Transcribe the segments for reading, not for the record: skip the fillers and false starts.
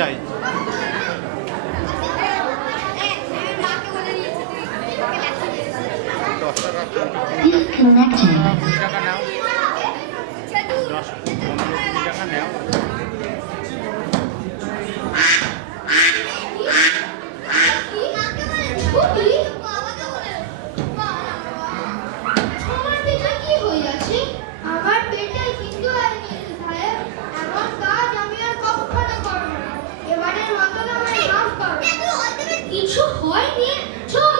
যায়। টাকা নাও, 10-15 টাকা নাও। কিছু হয়নি, চল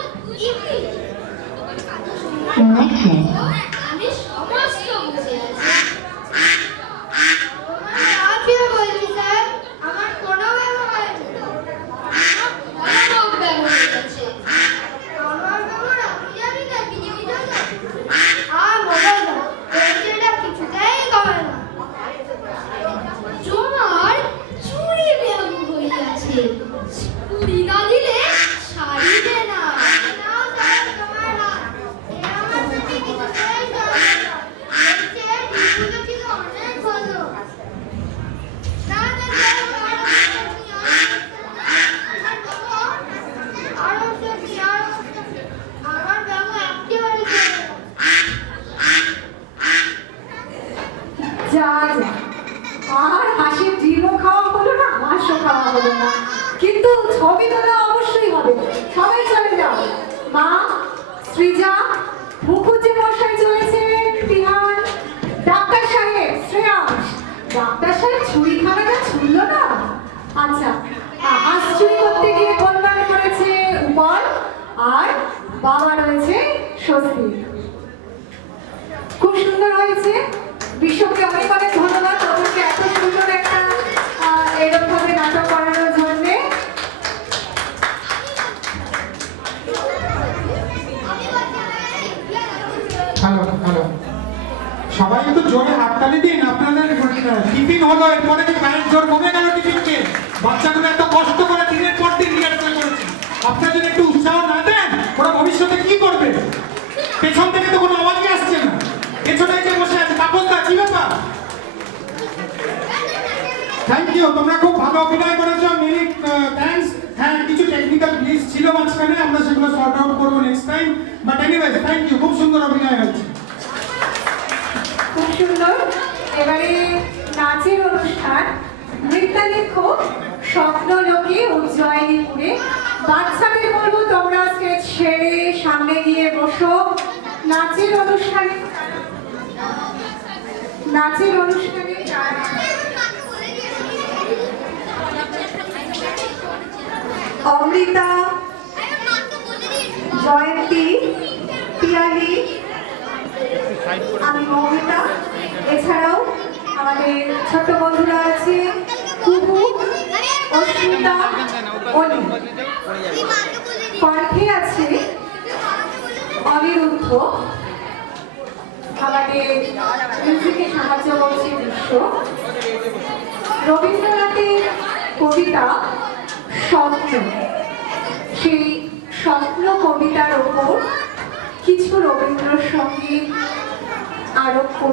আমি সমস্ত বুঝে আছি। আমার কোনো ব্যবহার আছে, আমার ব্যবহার আমি জানি না, বিজেপি জানে আর বলো না, এটা কিছুতেই কমে না। তোমার চুরি ব্যায়াম হইয়াছে, চুরি না দিলে শাড়ি দে না। আর হাসির ডিমও খাওয়া হলো না, মাছও খাওয়া হলো না, কিন্তু ছবি তোলা অবশ্যই হবে। সবাই চলে যাও। মা, সৃজা, মুখুজ্জি মশাই চলেছে, তিহান, ডাক্তার সাহেব, শ্রেয়াস। ডাক্তার সাহেব ছুরিখানাটা ছুড়ল না। আচ্ছা, হাঁস চুরি করতে গিয়ে বলবান করেছে উপল, আর বাবা রয়েছে স্বস্তি। খুব সুন্দর হয়েছে। বিশ্বকে অনেক অনেক ধন্যবাদ আমাকে এত সুন্দর একটা এরকমভাবে নাটক করানোর জন্যে। হ্যালো হ্যালো, সবাই একটু জোরে হাততালি দিন। আপনাদের টিফিন হলো, এরপরে প্যারেন্ট জোর কমে গেল টিফিনকে। বাচ্চাগুলো এত কষ্ট করে দিনের পর দিন রিহার্সাল করেছে, আপনারা যদি একটু উৎসাহ না দেন ওরা ভবিষ্যতে কি করবে? পেছন থেকে তো কোনো আওয়াজই আসছে না, পেছনে এসে বসে আছে। কাপড়দা, কি ব্যাপার? থ্যাংক ইউ, তোমরা খুব ভালো অভিনয় করেছো। Many thanks. হ্যাঁ, কিছু টেকনিক্যাল গ্লিচ ছিল মাঝখানে, আমরা সেগুলো সর্ট আউট করবো next time. But anyways thank you, খুব সুন্দর অভিনয় হয়েছে। খুব সুন্দর। এবারে নাচের অনুষ্ঠান। নৃত্যালেখ্য স্বপ্নলোকে উজ্জয়িনীপুরে। বাচ্চাদের বলবো তোমরা স্টেজ ছেড়ে সামনে গিয়ে বসো। নাচের অনুষ্ঠানে অমৃতা, জয়ন্তী, পিয়ালি, আমি মৌমিতা, এছাড়াও আমাদের ছোট্ট বন্ধুরা আছে কুকু, অস্মিতা, অলি। কণ্ঠে আছে অনিরুদ্ধ, আমাদের মিউজিকে সাহায্য করছে বিশ্ব। রবীন্দ্রনাথের কবিতা স্বপ্ন, সেই স্বপ্ন কবিতার ওপর কিছু রবীন্দ্রসঙ্গীত আরোপ